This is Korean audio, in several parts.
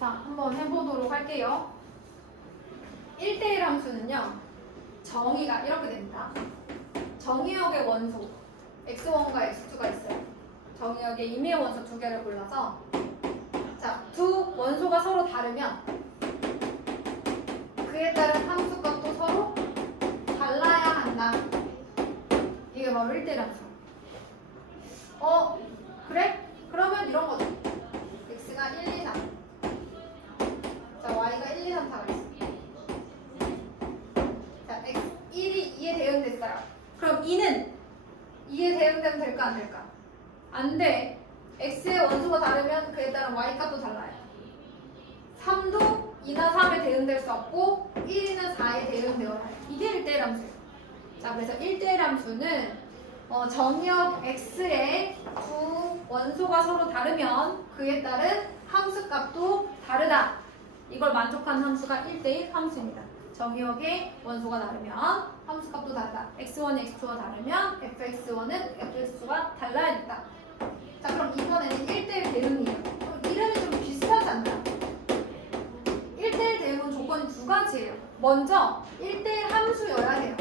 자, 한번 해보도록 할게요. 1대1 함수는요, 정의가 이렇게 됩니다. 정의역의 원소, x1과 x2가 있어요. 정의역의 임의 원소 두 개를 골라서, 자, 두 원소가 서로 다르면 그에 따른 함수 값도 서로 달라야 한다. 이게 바로 1대1 함수. 그래? 그러면 이런 거죠. x가 1, 2, 3. 자, y가 1, 2, 3, 4가 있어. 자, x 1이 2에 대응됐어요. 그럼 2는 2에 대응되면 될까 안 될까? 안 돼. x의 원소가 다르면 그에 따른 y 값도 달라요. 3도 2나 3에 대응될 수 없고 1이나 4에 대응되어야 해요. 이게 1대1 함수예요. 자, 그래서 1대1 함수는 정의역 x의 두 원소가 서로 다르면 그에 따른 함수값도 다르다. 이걸 만족하는 함수가 1대1 함수입니다. 정의역의 원소가 다르면 함수값도 다르다. x1, x2가 다르면 fx1은 fx가 달라야 된다. 자, 그럼 이번에는 1대1 대응이에요. 그럼 이름이 좀 비슷하지 않나? 1대1 대응은 조건이 두 가지예요. 먼저 1대1 함수여야 해요.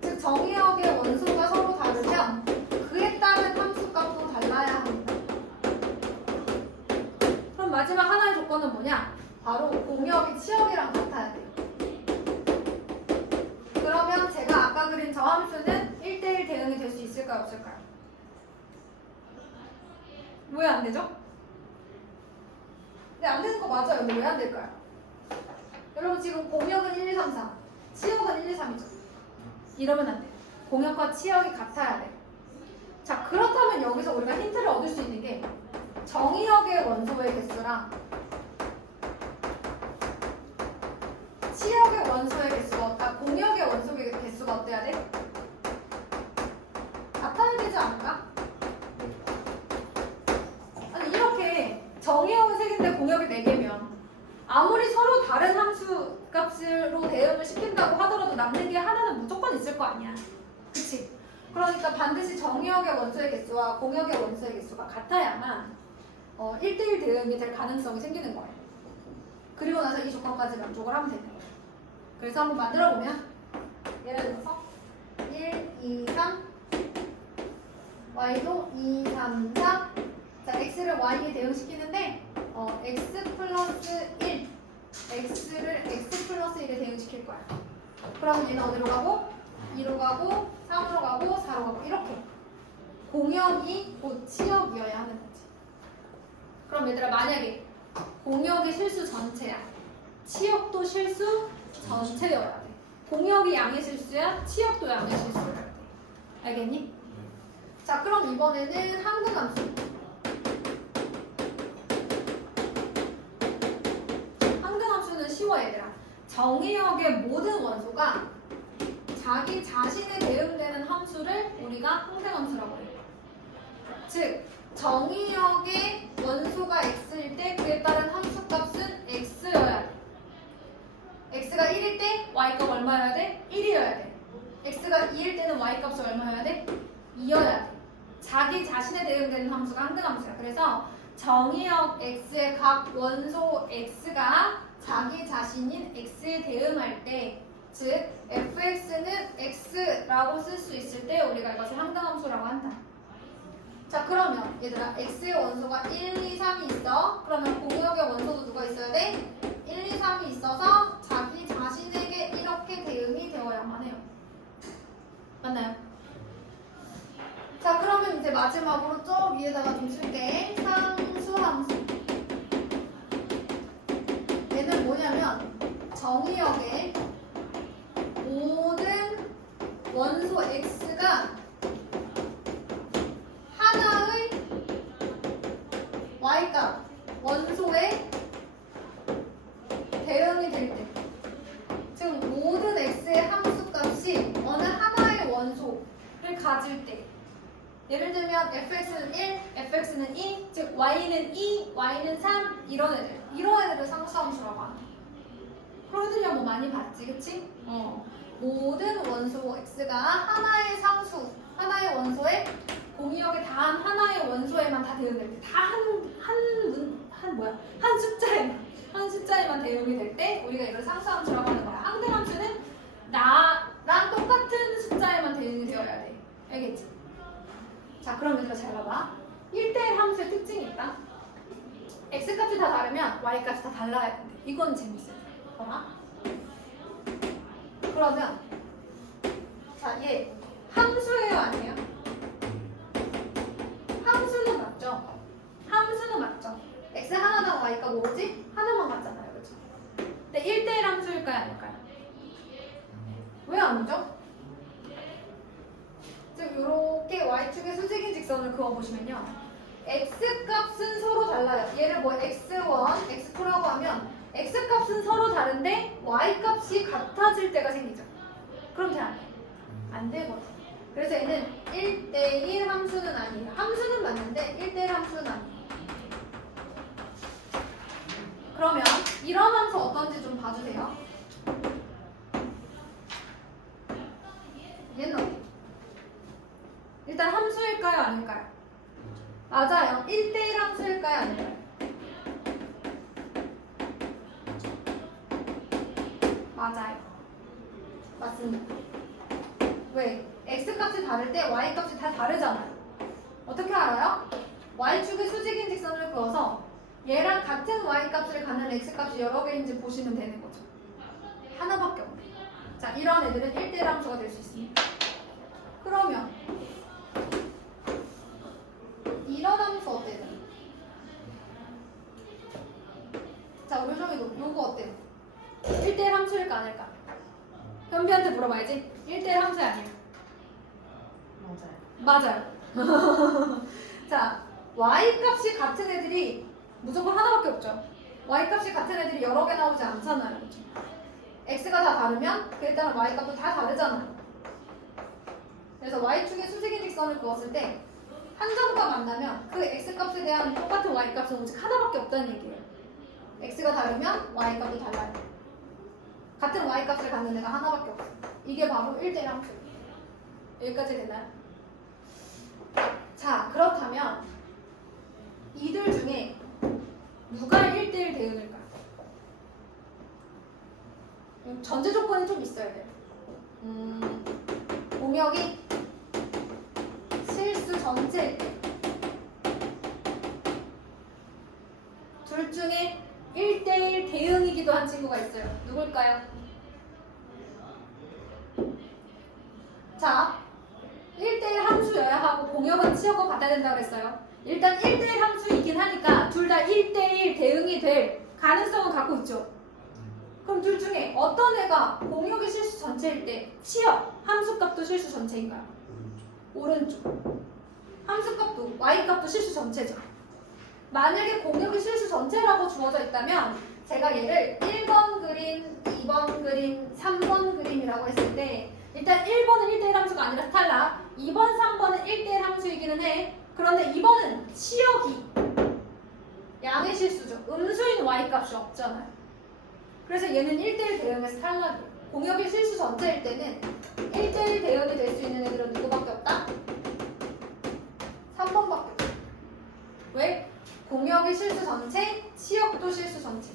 즉 정의역의 원소가 서로 다르면 그에 따른 함수값도 달라야 합니다. 그럼 마지막 하나의 조건은 뭐냐? 바로 공역이 치역이랑 같아야 돼요. 그러면 제가 아까 그린 저 함수는 1대1 대응이 될 수 있을까요? 없을까요? 왜 안 되죠? 네, 안 되는 거 맞아요. 근데 왜 안 될까요? 여러분 지금 공역은 1, 2, 3, 4, 치역은 1, 2, 3이죠. 이러면 안 돼요. 공역과 치역이 같아야 돼요. 자, 그렇다면 여기서 우리가 힌트를 얻을 수 있는 게 정의역의 원소의 개수랑 치역의 원소의 개수가, 공역의 원소의 개수가 어때야 돼? 같아야 되지 않을까? 아니, 이렇게 정의역은 3개인데 공역이 4개면 아무리 서로 다른 함수 값으로 대응을 시킨다고 하더라도 남는 게 하나는 무조건 있을 거 아니야. 그치? 그러니까 반드시 정의역의 원소의 개수와 공역의 원소의 개수가 같아야만 1대1 대응이 될 가능성이 생기는 거예요. 그리고 나서 이 조건까지 만족을 하면 되는 거예요. 그래서 한번 만들어 보면 예를 들어서 1, 2, 3 y도 2, 3, 4 자, x를 y에 대응시키는데 x 플러스 1 x를 x 플러스 1에 대응시킬 거야. 그러면 얘는 어디로 가고? 2로 가고 3으로 가고 4로 가고 이렇게 공역이 곧 치역이어야 하는 거지. 그럼 얘들아 만약에 공역이 실수 전체야. 치역도 실수 전체여야 돼. 공역이 양의 실수야. 치역도 양의 실수여야 돼. 알겠니? 자, 그럼 이번에는 항등함수. 항등함수는 쉬워 얘들아. 정의역의 모든 원소가 자기 자신에 대응되는 함수를 우리가 항등함수라고 해요. 즉 정의역의 원소가 x일 때 그에 따른 함수값은 x여야 돼. x가 1일 때 y값 얼마여야 돼? 1이어야 돼. x가 2일 때는 y값이 얼마여야 돼? 2여야 돼. 자기 자신에 대응되는 함수가 항등함수야. 그래서 정의역 x의 각 원소 x가 자기 자신인 x에 대응할 때 즉 fx는 x라고 쓸 수 있을 때 우리가 이것을 항등함수라고 한다. 자, 그러면 얘들아 x의 원소가 1, 2, 3이 있어. 그러면 공역의 원소도 누가 있어야 돼? 1, 2, 3이 있어서 자기 자신에게 이렇게 대응이 되어야만 해요. 맞나요? 자, 그러면 이제 마지막으로 저 위에다가 좀 쓸게. 상수함수. 얘는 뭐냐면 정의역의 모든 원소 x가 하나의 y값 원소에 대응이 될 때, 즉 모든 x의 함수값이 어느 하나의 원소를 가질 때, 예를 들면 fx는 1, fx는 2, 즉 y는 2, y는 3 이런 애들을 상수함수라고 하는 거야. 그런 애들이야 뭐 많이 봤지, 그치? 모든 원소 x가 하나의 상수, 하나의 원소에 공이역의 단 하나의 원소에만 다 대응될 때, 다 한 숫자에만 대응이 될 때 우리가 이걸 상수함수라고 하는 거야. 항등함수는 나랑 똑같은 숫자에만 대응이 되어야 돼. 알겠지? 자, 그럼 얘들아 잘 봐봐. 1대1 함수의 특징이 있다. x값이 다 다르면 y값이 다 달라야 된대. 이건 재밌어요. 봐봐. 그러면 자, 얘 함수예요, 아니에요? 함수는 맞죠? 함수는 맞죠? x 하나당 y가 뭐지? 하나만 맞잖아요, 그렇죠? 근데 1대1 함수일까요, 아닐까요? 왜 아니죠? 즉 이렇게 y축의 수직인 직선을 그어보시면요, x값은 서로 달라요. 얘를 뭐 x1, x2라고 하면 x값은 서로 다른데 y값이 같아질 때가 생기죠. 그럼 돼, 안 돼? 안 되거든. 그래서 얘는 1대1 함수는 아니에요. 함수는 맞는데 1대1 함수는 아니에요. 그러면 이런 함수 어떤지 좀 봐주세요. 얘는 어디? 일단 함수일까요, 아닐까요? 맞아요. 1대1 함수일까요, 아닐까요? 맞아요. 맞습니다. 왜? x값이 다를 때 y값이 다 다르잖아요. 어떻게 알아요? y축의 수직인 직선을 그어서 얘랑 같은 y값을 갖는 x값이 여러 개인지 보시면 되는 거죠. 하나밖에 없네. 자, 이런 애들은 1대1 함수가 될 수 있습니다. 그러면 이런 함수 어때요? 자, 우리 정이도 요거 어때요? 1대1 함수일까 아닐까? 현비한테 물어봐야지. 1대1 함수 아니에요? 맞아요. 자, y값이 같은 애들이 무조건 하나밖에 없죠. y값이 같은 애들이 여러 개 나오지 않잖아요. 그렇죠? x가 다 다르면 그에 따른 y값도 다 다르잖아요. 그래서 y축의 수직인 직선을 그었을 때 한 점과 만나면 그 x값에 대한 똑같은 y값은 오직 하나밖에 없다는 얘기예요. x가 다르면 y값도 달라요. 같은 y값을 갖는 애가 하나밖에 없어요. 이게 바로 1대1 함수예요. 여기까지 되나요? 자, 그렇다면 이들 중에 누가 1대1 대응일까요? 전제 조건이 좀 있어야 돼요. 공역이 실수 전체일 때. 둘 중에 1대1 대응이기도 한 친구가 있어요. 누굴까요? 자, 1대1 함수여야 하고 공역은 치역과 같아야 된다고 그랬어요. 일단 1대1 함수이긴 하니까 둘 다 1대1 대응이 될 가능성은 갖고 있죠. 그럼 둘 중에 어떤 애가 공역이 실수 전체일 때 치역, 함수값도 실수 전체인가요? 오른쪽. 함수값도 y값도 실수 전체죠. 만약에 공역이 실수 전체라고 주어져 있다면 제가 얘를 1번 그림, 2번 그림, 3번 그림이라고 했을 때 일단 1번은 1대1 함수가 아니라 탈락, 2번, 3번은 1대1 함수이기는 해. 그런데 2번은 치역이 양의 실수죠. 음수인 y값이 없잖아요. 그래서 얘는 1대1 대응에서 탈락이에요. 공역이 실수 전체일 때는 1대1 대응이 될 수 있는 애들은 누구밖에 없다? 3번밖에 없다. 왜? 공역이 실수 전체, 치역도 실수 전체.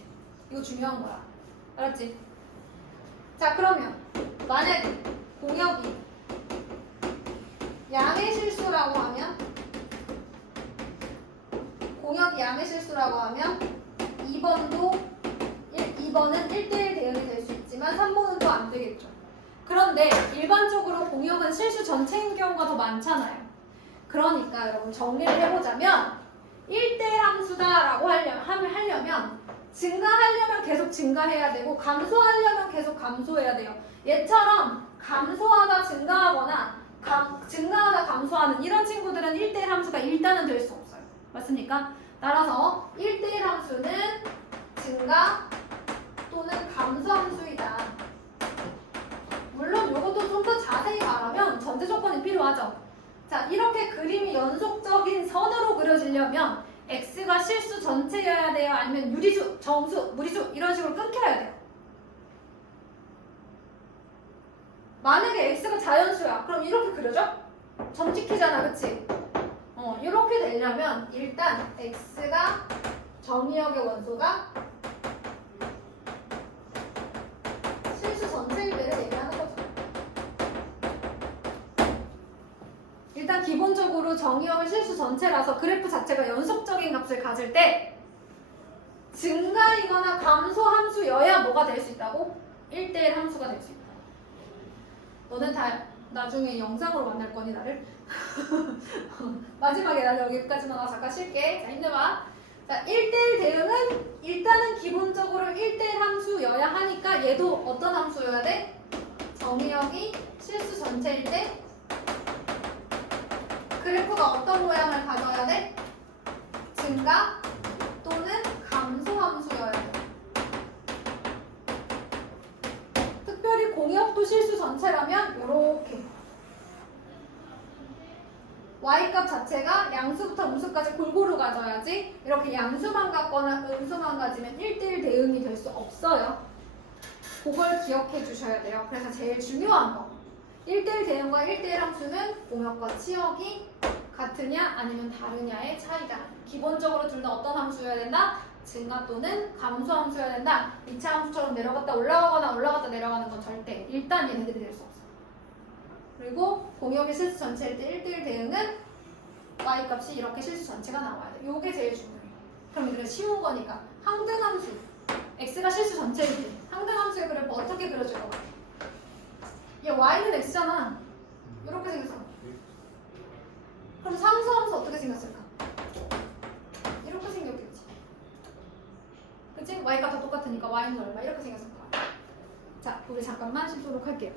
이거 중요한 거야. 알았지? 자, 그러면 만약에 공역이 양의 실수라고 하면, 공역이 양의 실수라고 하면 2번은 1대1 대응이 될 수 있지만 3번은 또 안 되겠죠. 그런데 일반적으로 공역은 실수 전체인 경우가 더 많잖아요. 그러니까 여러분 정리를 해보자면 1대1 함수다라고 하려면 증가하려면 계속 증가해야 되고 감소하려면 계속 감소해야 돼요. 얘처럼 감소하다 증가하거나 증가하다 감소하는 이런 친구들은 1대1 함수가 일단은 될 수 없어요. 맞습니까? 따라서 1대1 함수는 증가 또는 감소 함수이다. 물론 이것도 좀 더 자세히 말하면 전제 조건이 필요하죠. 자, 이렇게 그림이 연속적인 선으로 그려지려면 x가 실수 전체여야 돼요? 아니면 유리수, 정수, 무리수 이런 식으로 끊겨야 돼요? 만약에 x가 자연수야. 그럼 이렇게 그려져? 점 찍히잖아, 그치? 이렇게 되려면 일단 x가 정의역의 원소가 실수 전체일 때를 얘기하는 거죠. 일단 기본적으로 정의역의 실수 전체라서 그래프 자체가 연속적인 값을 가질 때 증가이거나 감소 함수여야 뭐가 될 수 있다고? 1대1 함수가 될 수 있다. 너는 다 나중에 영상으로 만날 거니 나를? 마지막에 나 여기까지만 하고 잠깐 쉴게. 자, 힘내봐. 자, 1대1 대응은 일단은 기본적으로 1대1 함수여야 하니까 얘도 어떤 함수여야 돼? 정의역이 실수 전체일 때 그래프가 어떤 모양을 가져야 돼? 증가 또는 감소 함수여야 돼. 특별히 공역도 실수 전체라면 이렇게 y값 자체가 양수부터 음수까지 골고루 가져야지 이렇게 양수만 갖거나 음수만 가지면 1대1 대응이 될 수 없어요. 그걸 기억해 주셔야 돼요. 그래서 제일 중요한 거 1대1 대응과 1대1 함수는 공역과 치역이 같으냐 아니면 다르냐의 차이다. 기본적으로 둘 다 어떤 함수여야 된다? 증가 또는 감소 함수여야 된다. 2차 함수처럼 내려갔다 올라가거나 올라갔다 내려가는 건 절대 일단 얘네들이 될 수 없어. 그리고 공역의 실수 전체일 때 1대1 대응은 y값이 이렇게 실수 전체가 나와야 돼. 이게 제일 중요해. 그럼 이게 쉬운 거니까 항등함수 x가 실수 전체일 때 항등함수의 그래프 어떻게 그려줄 것 같아? 얘 y는 x잖아. 이렇게 생겼어. 그럼 상수함수 어떻게 생겼을까? 이렇게 생겼겠지. 그치? y값 다 똑같으니까 y는 얼마? 이렇게 생겼을 거야. 자, 우리 잠깐만 쉬도록 할게요.